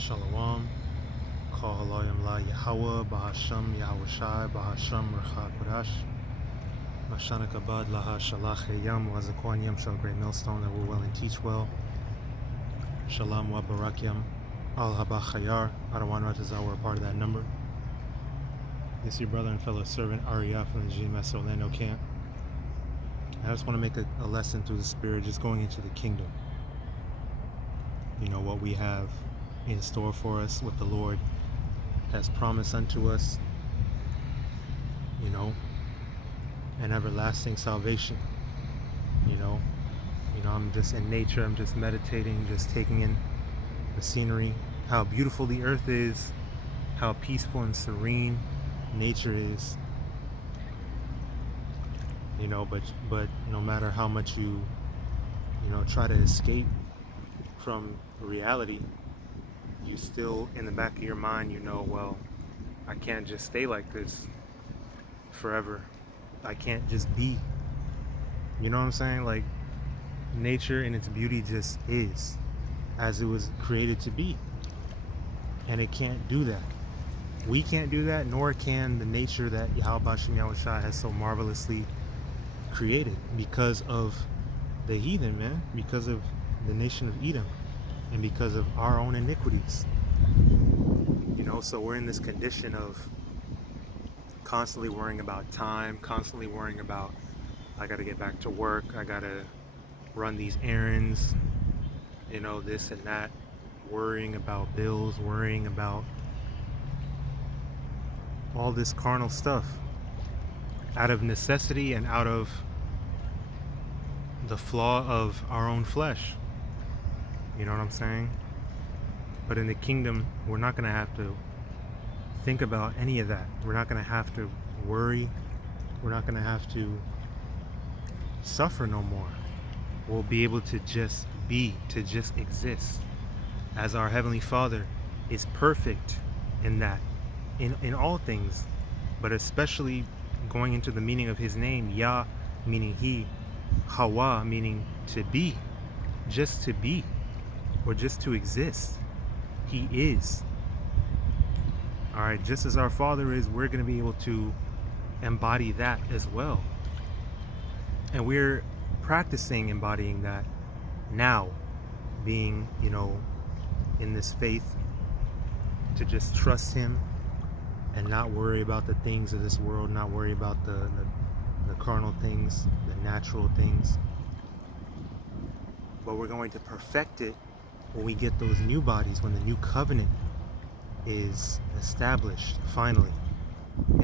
Shalom. HALALYAM la YAHAWAH, BAHASHAM, YAHAWASHI, BAHASHAM, QADASH. Mashanakabad laha shalach yam wazakwan yam shall great millstone that will well and teach well. Shalom wa barakyam al habachayar. I don't want to we're a part of that number. This is your brother and fellow servant Ariyah from the GMS Orlando camp. I just want to make a lesson through the Spirit, just going into the kingdom. You know, what we have in store for us, what the Lord has promised unto us, you know, an everlasting salvation. You know, I'm just in nature, I'm just meditating, just taking in the scenery, how beautiful the earth is, how peaceful and serene nature is. You know, but no matter how much you try to escape from reality, you still in the back of your mind, well, I can't just stay like this forever. I can't just be. You know what I'm saying? Like, nature in its beauty just is as it was created to be. And it can't do that. We can't do that, nor can the nature that YAHAWASHI has so marvelously created, because of the heathen, man, because of the nation of Edom, and because of our own iniquities. You know, so we're in this condition of constantly worrying about time, constantly worrying about, I gotta get back to work, I gotta run these errands, this and that, worrying about bills, worrying about all this carnal stuff out of necessity and out of the flaw of our own flesh. You know what I'm saying? But in the kingdom, we're not going to have to think about any of that. We're not going to have to worry. We're not going to have to suffer no more. We'll be able to just be, to just exist, as our Heavenly Father is perfect in that, in all things, but especially going into the meaning of His name, Yah meaning He, Hawa meaning to be, just to be, or just to exist. He is. All right, just as our Father is, we're going to be able to embody that as well. And we're practicing embodying that now, being, in this faith, to just trust Him and not worry about the things of this world, not worry about the carnal things, the natural things. But we're going to perfect it when we get those new bodies, when the new covenant is established finally,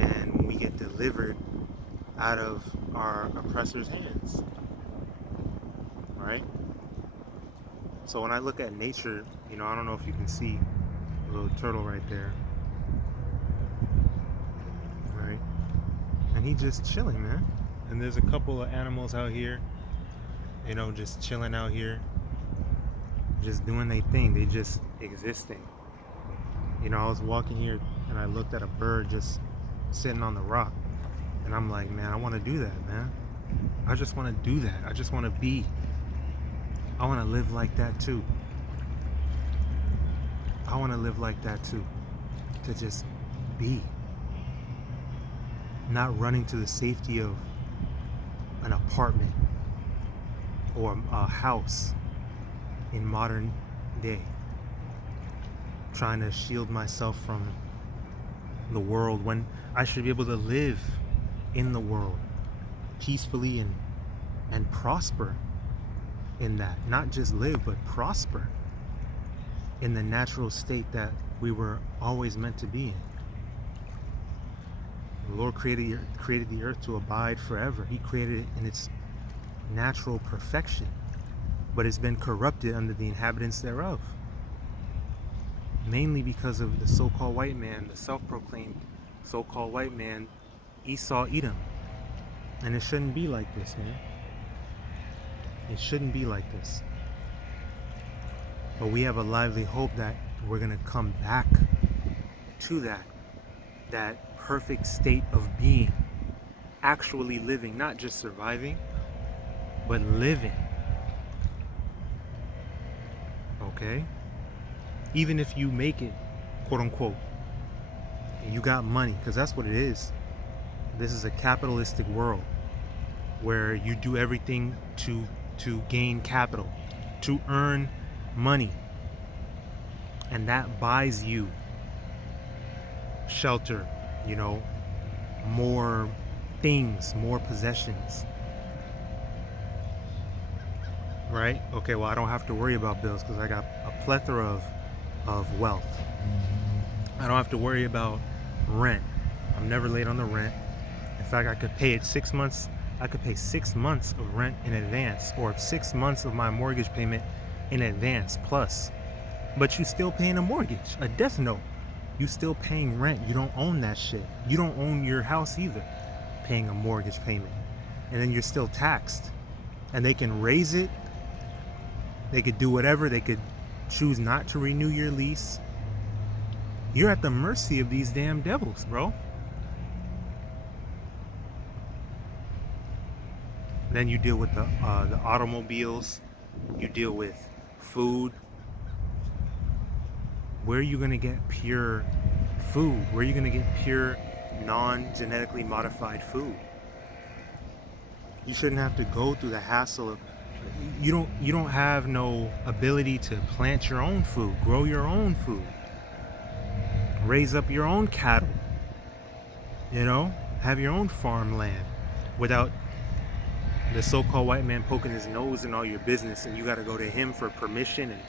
and when we get delivered out of our oppressors' hands. Right? So when I look at nature, I don't know if you can see a little turtle right there. Right? And he just chilling, man. And there's a couple of animals out here, just chilling out here, just doing their thing. They just existing. I was walking here and I looked at a bird just sitting on the rock, and I'm like, man, I want to do that, man. I just want to do that. I just want to be. I want to live like that too. I want to live like that too. To just be. Not running to the safety of an apartment or a house in modern day, trying to shield myself from the world, when I should be able to live in the world peacefully and prosper in that. Not just live, but prosper in the natural state that we were always meant to be in. The Lord created the earth to abide forever. He created it in its natural perfection, but it's been corrupted under the inhabitants thereof, mainly because of the so-called white man, the self-proclaimed so-called white man, Esau Edom. And it shouldn't be like this, man. It shouldn't be like this. But we have a lively hope that we're going to come back to that perfect state of being, actually living, not just surviving, but living. Okay? Even if you make it, quote unquote, and you got money, because that's what it is. This is a capitalistic world where you do everything to gain capital, to earn money, and that buys you shelter, you know, more things, more possessions, right? Okay, well, I don't have to worry about bills because I got a plethora of wealth. I don't have to worry about rent. I'm never late on the rent. In fact, I could pay it 6 months. I could pay 6 months of rent in advance, or 6 months of my mortgage payment in advance plus. But you still paying a mortgage, a death note. You still paying rent. You don't own that shit. You don't own your house either, paying a mortgage payment. And then you're still taxed. And they can raise it. They could do whatever. They could choose not to renew your lease. You're at the mercy of these damn devils, bro. Then you deal with the automobiles. You deal with food. Where are you going to get pure food? Where are you going to get pure non-genetically modified food? You shouldn't have to go through the hassle of, you don't have no ability to plant your own food, grow your own food, raise up your own cattle, you know, have your own farmland without the so-called white man poking his nose in all your business, and you got to go to him for permission and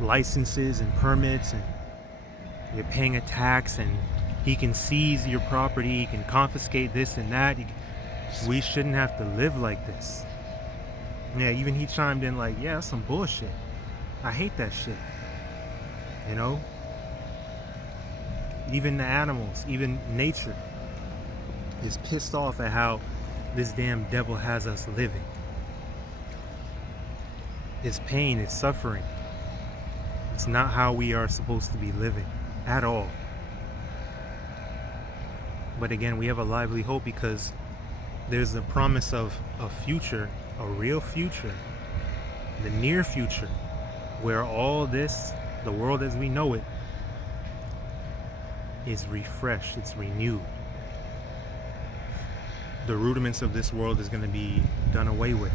licenses and permits, and you're paying a tax, and he can seize your property, he can confiscate this and that. We shouldn't have to live like this. Yeah, even he chimed in like, yeah, that's some bullshit. I hate that shit. You know? Even the animals, even nature is pissed off at how this damn devil has us living. It's pain, it's suffering. It's not how we are supposed to be living at all. But again, we have a lively hope because there's the promise of a future, a real future, the near future, where all this, the world as we know it, is refreshed, it's renewed. The rudiments of this world is going to be done away with.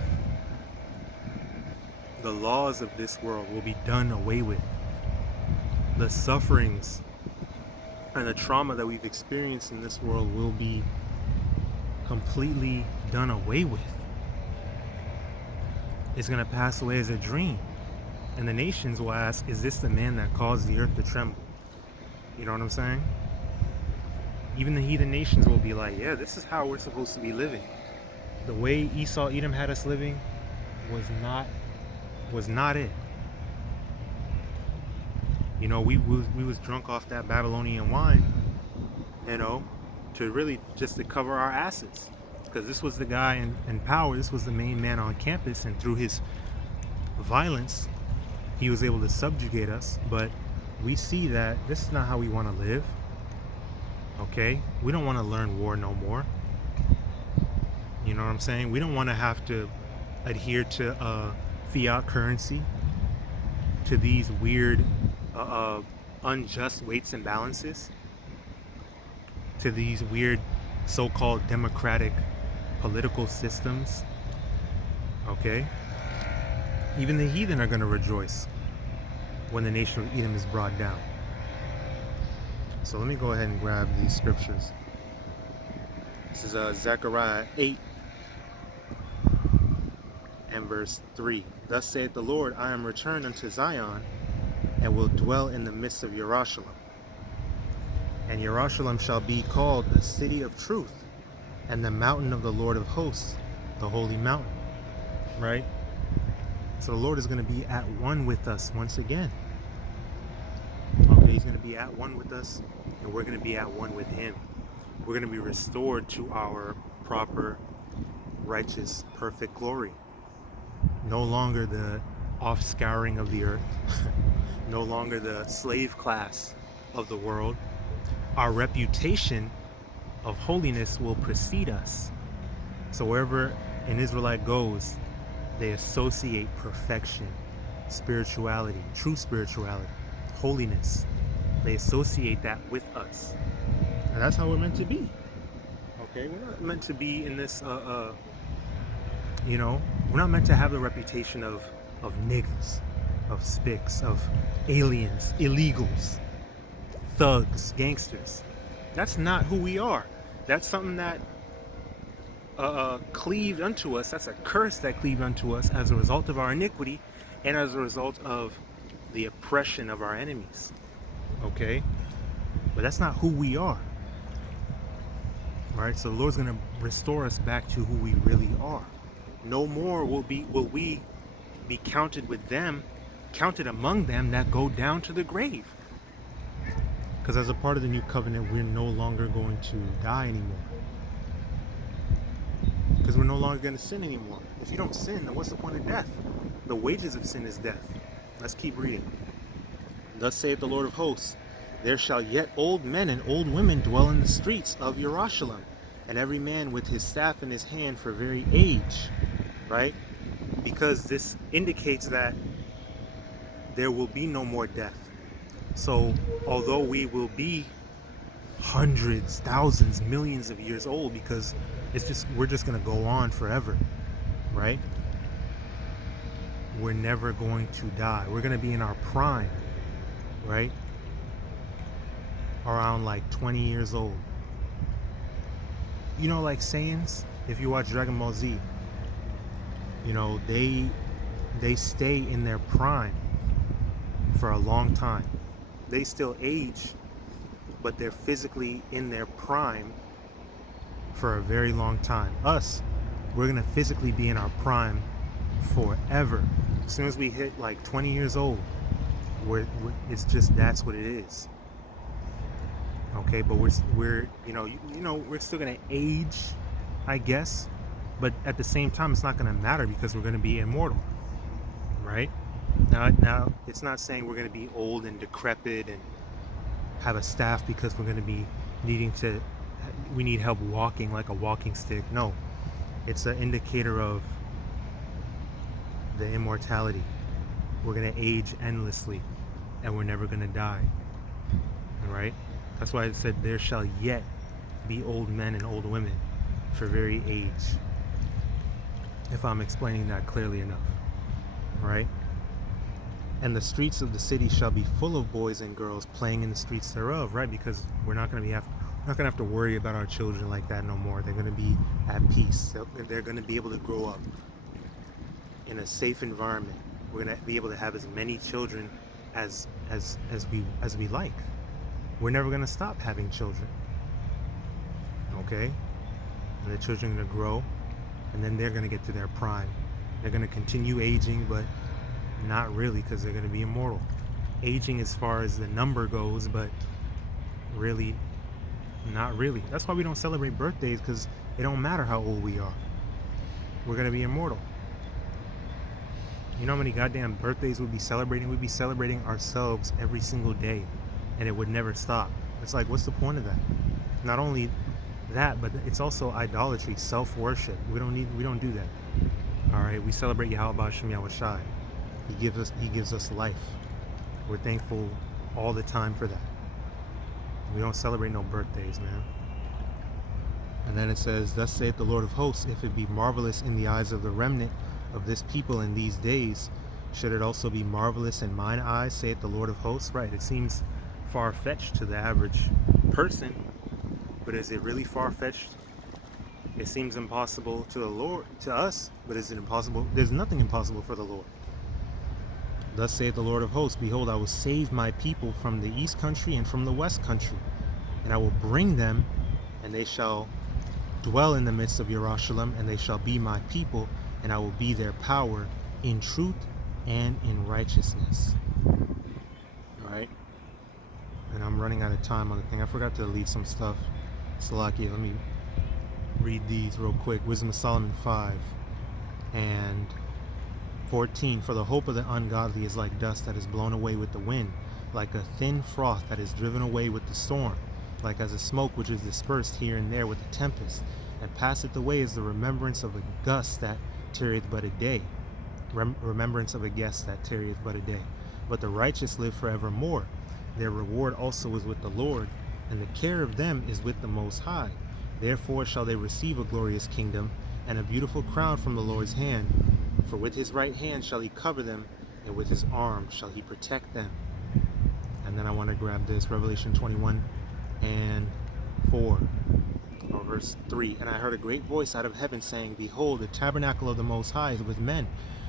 The laws of this world will be done away with. The sufferings and the trauma that we've experienced in this world will be completely done away with. It's going to pass away as a dream. And the nations will ask, is this the man that caused the earth to tremble? You know what I'm saying? Even the heathen nations will be like, yeah, this is how we're supposed to be living. The way Esau, Edom had us living was not it. You know, we was drunk off that Babylonian wine, you know, to really just to cover our asses. Because this was the guy in power, this was the main man on campus, and through his violence, he was able to subjugate us. But we see that this is not how we want to live. Okay? We don't want to learn war no more. You know what I'm saying? We don't want to have to adhere to fiat currency, to these weird unjust weights and balances, to these weird so-called democratic political systems. Okay? Even the heathen are going to rejoice when the nation of Edom is brought down. So let me go ahead and grab these scriptures. This is Zechariah 8 and verse 3. Thus saith the Lord, I am returned unto Zion, and will dwell in the midst of Jerusalem. And Jerusalem shall be called the city of truth, and the mountain of the Lord of hosts, the holy mountain. Right? So the Lord is going to be at one with us once again. Okay, he's going to be at one with us, and we're going to be at one with him. We're going to be restored to our proper, righteous, perfect glory. No longer the offscouring of the earth. No longer the slave class of the world. Our reputation of holiness will precede us. So wherever an Israelite goes, they associate perfection, spirituality, true spirituality, holiness. They associate that with us. And that's how we're meant to be. Okay, we're not meant to be in this, we're not meant to have the reputation of niggas, of spics, of aliens, illegals, thugs, gangsters. That's not who we are. That's something that cleaved unto us. That's a curse that cleaved unto us as a result of our iniquity and as a result of the oppression of our enemies. Okay? But that's not who we are. All right? So the Lord's going to restore us back to who we really are. No more will we be counted with them, counted among them that go down to the grave. Because as a part of the new covenant, we're no longer going to die anymore. Because we're no longer going to sin anymore. If you don't sin, then what's the point of death? The wages of sin is death. Let's keep reading. Thus saith the Lord of hosts, there shall yet old men and old women dwell in the streets of Jerusalem, and every man with his staff in his hand for very age. Right? Because this indicates that there will be no more death. So although we will be hundreds, thousands, millions of years old, because we're just going to go on forever, right? We're never going to die. We're going to be in our prime, right? Around like 20 years old. You know, like Saiyans, if you watch Dragon Ball Z, you know, they stay in their prime for a long time. They still age, but they're physically in their prime for a very long time. Us, we're gonna physically be in our prime forever. As soon as we hit like 20 years old, it's just, that's what it is. Okay, but we're we're still gonna age, I guess, but at the same time, it's not gonna matter because we're gonna be immortal, right? Now, it's not saying we're going to be old and decrepit and have a staff because we're going to be we need help walking like a walking stick. No, it's an indicator of the immortality. We're going to age endlessly and we're never going to die. All right? That's why it said there shall yet be old men and old women for very age. If I'm explaining that clearly enough. All right? And the streets of the city shall be full of boys and girls playing in the streets thereof, right? Because we're not going to have to worry about our children like that no more. They're going to be at peace. They're going to be able to grow up in a safe environment. We're going to be able to have as many children as we like. We're never going to stop having children. Okay? And the children are going to grow, and then they're going to get to their prime. They're going to continue aging, but not really, because they're going to be immortal. Aging as far as the number goes, but really, not really. That's why we don't celebrate birthdays, because it don't matter how old we are. We're going to be immortal. You know how many goddamn birthdays we'd be celebrating? We'd be celebrating ourselves every single day, and it would never stop. It's like, what's the point of that? Not only that, but it's also idolatry, self-worship. We don't do that. All right, we celebrate BAHASHAM, YAHAWASHI. He gives us life. We're thankful all the time for that. We don't celebrate no birthdays, man. And then it says, thus saith the Lord of hosts, if it be marvelous in the eyes of the remnant of this people in these days, should it also be marvelous in mine eyes, saith the Lord of hosts? Right, it seems far-fetched to the average person, but is it really far-fetched? It seems impossible to the Lord, to us, but is it impossible? There's nothing impossible for the Lord. Thus saith the Lord of hosts, behold, I will save my people from the east country and from the west country, and I will bring them, and they shall dwell in the midst of Jerusalem, and they shall be my people, and I will be their power in truth and in righteousness. All right? And I'm running out of time on the thing. I forgot to delete some stuff. Salakia, let me read these real quick. Wisdom of Solomon 5 and 14. For the hope of the ungodly is like dust that is blown away with the wind, like a thin froth that is driven away with the storm, like as a smoke which is dispersed here and there with the tempest, and passeth away as the remembrance of a gust that tarrieth but a day. Remembrance of a guest that tarrieth but a day. but the righteous live forevermore. Their reward also is with the Lord, and the care of them is with the Most High. Therefore shall they receive a glorious kingdom, and a beautiful crown from the Lord's hand. For with his right hand shall he cover them, and with his arm shall he protect them. And then I want to grab this, Revelation 21 and 4, or verse 3. And I heard a great voice out of heaven saying, Behold, the tabernacle of the Most High is with men,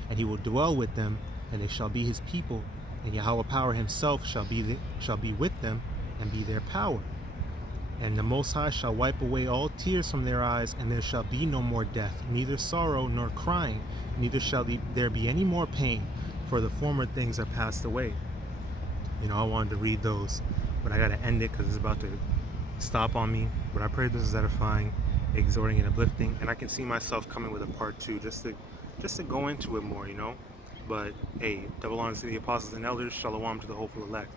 and he will dwell with them, and they shall be his people, and Yahweh power himself shall be with them, and be their power. And the Most High shall wipe away all tears from their eyes, and there shall be no more death, neither sorrow nor crying, neither shall there be any more pain, for the former things are passed away. You know, I wanted to read those, but I got to end it because it's about to stop on me. But I pray this is edifying, exhorting, and uplifting, and I can see myself coming with a part 2 just to go into it more, you know. But hey, double honors to the apostles and elders, shalom to the hopeful elect.